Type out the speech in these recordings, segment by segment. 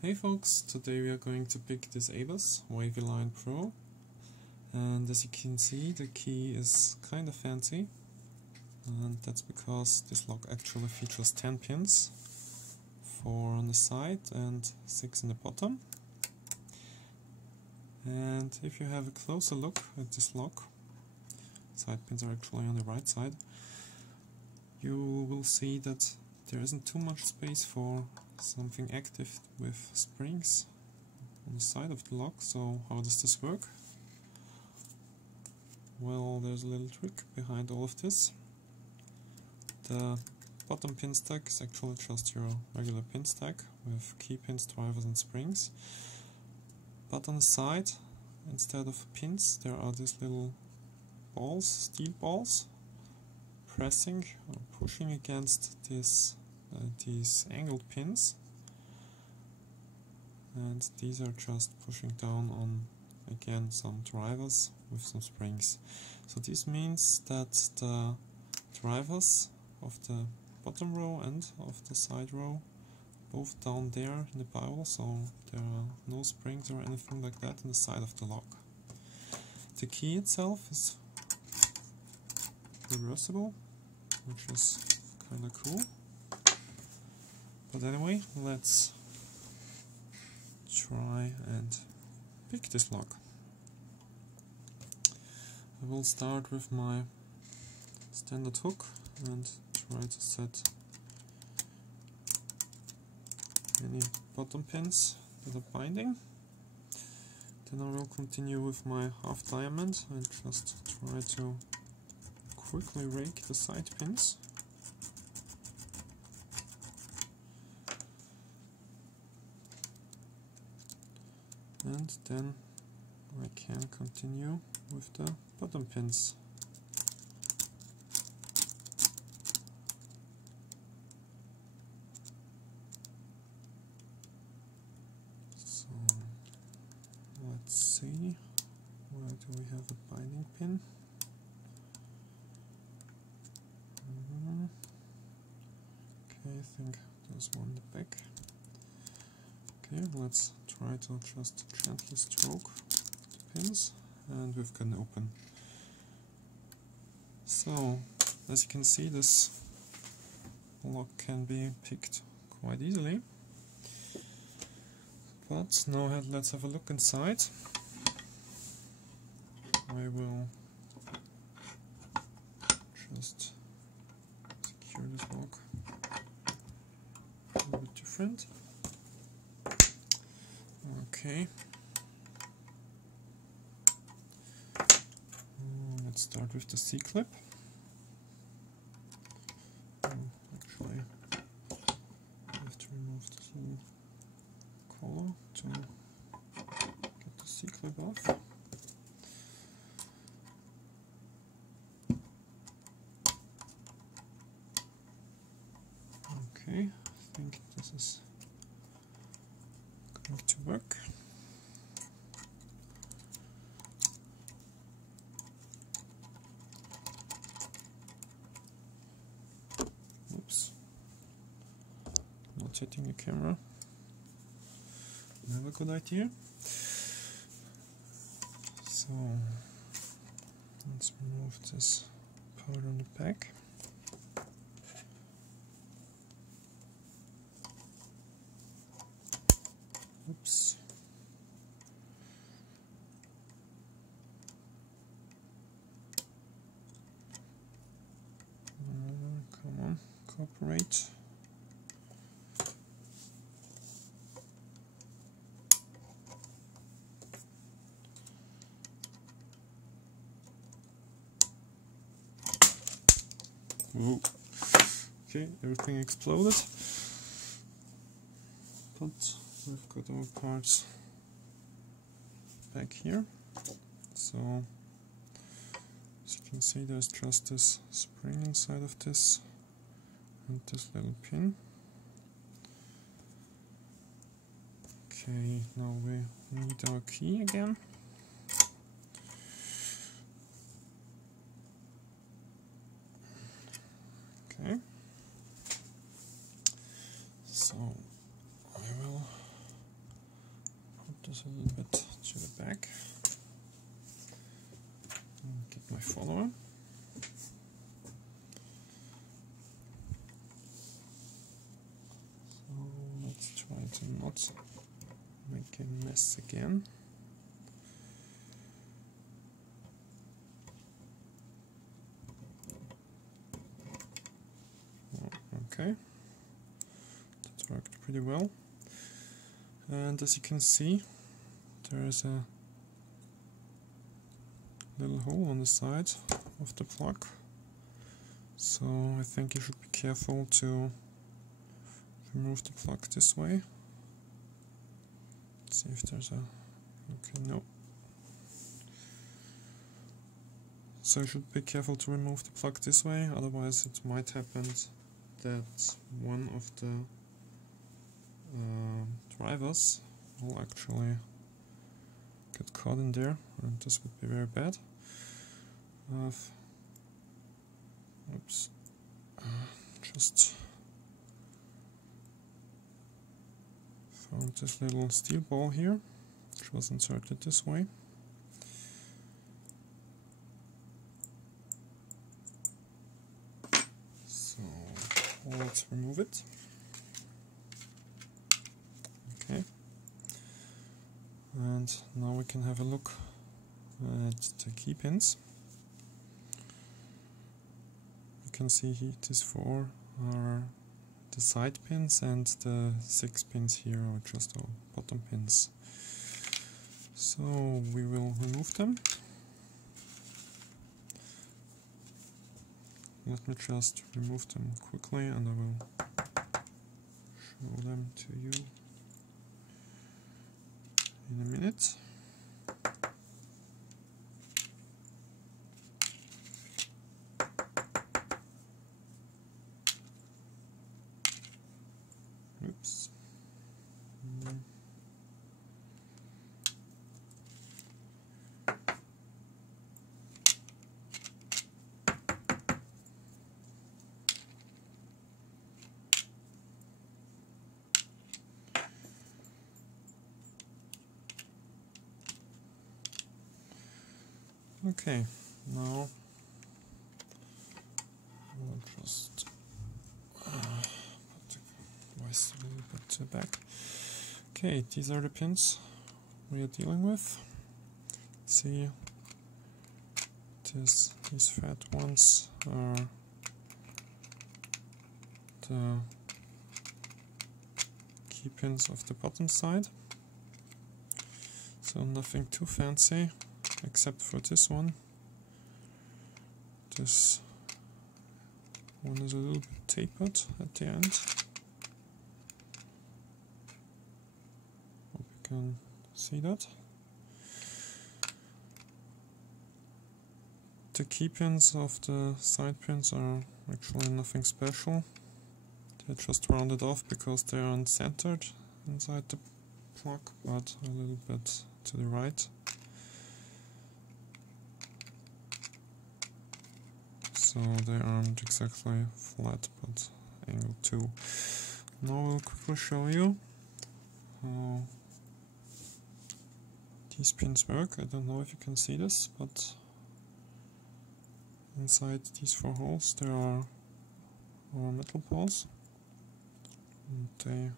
Hey folks, today we are going to pick this ABUS Wavy Line Pro, and as you can see the key is kinda fancy, and that's because this lock actually features 10 pins, 4 on the side and 6 in the bottom. And if you have a closer look at this lock, side pins are actually on the right side, you will see that there isn't too much space for something active with springs on the side of the lock. So how does this work? Well, there's a little trick behind all of this. The bottom pin stack is actually just your regular pin stack with key pins, drivers and springs. But on the side, instead of pins, there are these little balls, steel balls, pressing or pushing against these angled pins, and these are just pushing down on, again, some drivers with some springs. So this means that the drivers of the bottom row and of the side row both down there in the barrel, so there are no springs or anything like that on the side of the lock. The key itself is reversible, which is kinda cool. But anyway, let's try and pick this lock. I will start with my standard hook and try to set any bottom pins that are binding. Then I will continue with my half diamond and just try to quickly rake the side pins. And then I can continue with the bottom pins. So let's see, where do we have a binding pin? Okay, I think there's one in the back. Okay, let's try to just gently stroke the pins, and we've got an open. So, as you can see, this lock can be picked quite easily. But now let's have a look inside. I will just secure this lock a little bit different. Okay. Let's start with the C-clip. Actually, I have to remove this little collar to get the C-clip off. Okay, I think this is going to work. Oops, not hitting the camera. Never a good idea. So let's remove this part on the back. Oops. Come on, cooperate. Whoa. Okay, everything exploded. But we've got our parts back here. So as you can see, there's just this spring inside of this and this little pin. Okay, now we need our key again. So I will this a little bit to the back. And get my follower. So let's try to not make a mess again. Okay, that worked pretty well. And as you can see, there is a little hole on the side of the plug. So I think you should be careful to remove the plug this way. Let's see if there's a... okay, no. So you should be careful to remove the plug this way, otherwise it might happen that one of the drivers will actually get caught in there, and this would be very bad. Oops, just found this little steel ball here, which was inserted this way. So let's remove it. Okay, and now we can have a look at the key pins. You can see here these 4 are the side pins, and the 6 pins here are just our bottom pins. So we will remove them. Let me just remove them quickly and I will show them to you in a minute. Oops. Okay, now I'll just put the device a little bit to the back. Okay, these are the pins we are dealing with. See, these fat ones are the key pins of the bottom side. So nothing too fancy, except for this one. This one is a little bit tapered at the end. Hope you can see that. The key pins of the side pins are actually nothing special. They're just rounded off because they aren't centered inside the plug, but a little bit to the right. So they aren't exactly flat, but angled too. Now we'll quickly show you how these pins work. I don't know if you can see this, but inside these 4 holes there are our metal balls, and they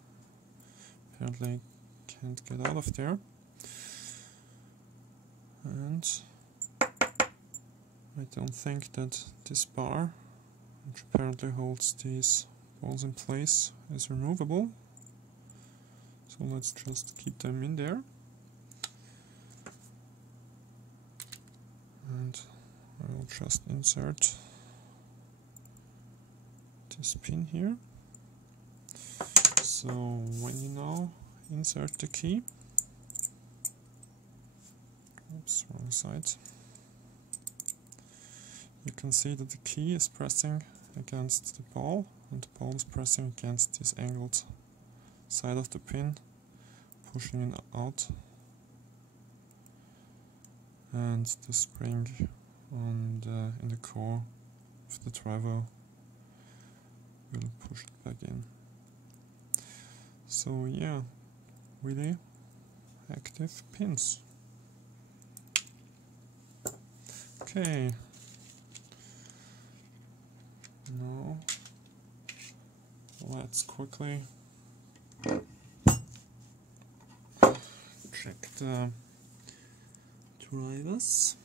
apparently can't get out of there. And I don't think that this bar, which apparently holds these balls in place, is removable. So let's just keep them in there. And I will just insert this pin here. So when you now insert the key, oops, wrong side. You can see that the key is pressing against the ball, and the ball is pressing against this angled side of the pin, pushing it out, and the spring on in the core of the driver will push it back in. So yeah, really active pins. Okay. Now let's quickly check the drivers.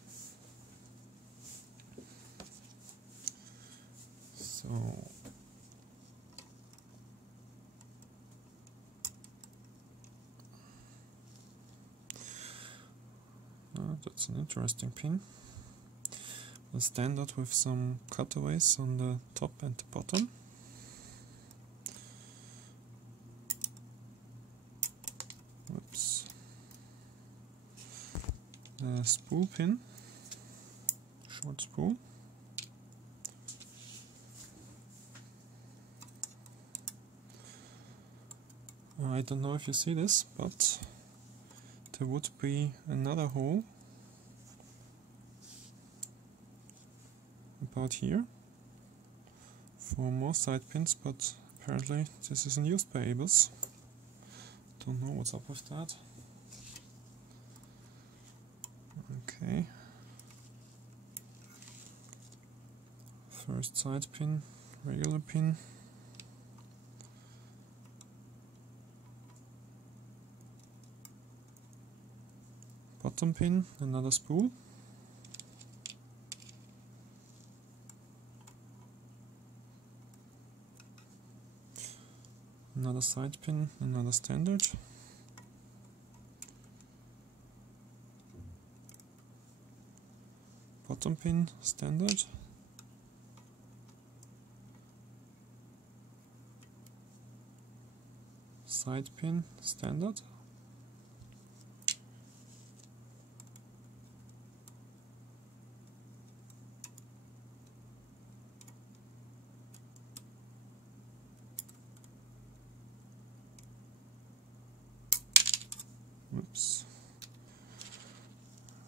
So that's an interesting pin. A standard with some cutaways on the top and the bottom. Whoops. A spool pin, short spool. I don't know if you see this, but there would be another hole about here for more side pins, but apparently this isn't used by Abels. Don't know what's up with that. Okay. First side pin, regular pin. Bottom pin, another spool. Another side pin, another standard. Bottom pin, standard. Side pin, standard. Whoops.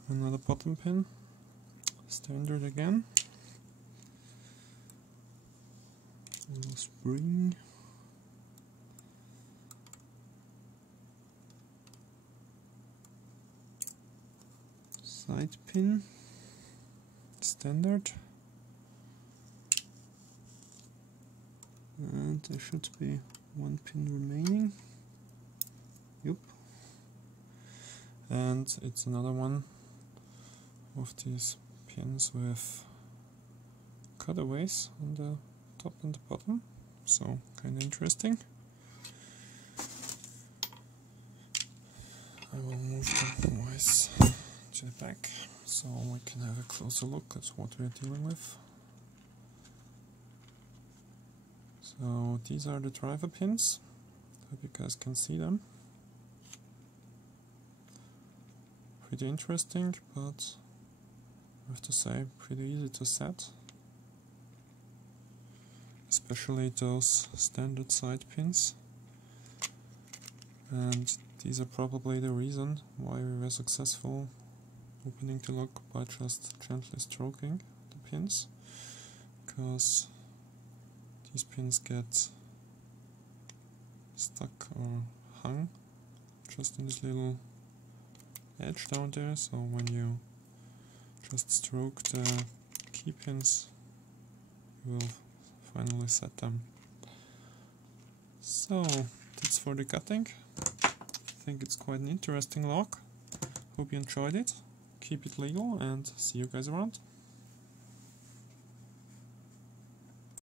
Another bottom pin, standard again. A little spring. Side pin, standard. And there should be one pin remaining. Yep. And it's another one of these pins with cutaways on the top and the bottom, so kind of interesting. I will move the voice to the back so we can have a closer look at what we're dealing with. So these are the driver pins. Hope you guys can see them. Pretty interesting, but I have to say pretty easy to set. Especially those standard side pins. And these are probably the reason why we were successful opening the lock by just gently stroking the pins. Because these pins get stuck or hung just in this little edge down there, so when you just stroke the key pins, you will finally set them. So that's for the gutting. I think it's quite an interesting lock. Hope you enjoyed it. Keep it legal and see you guys around.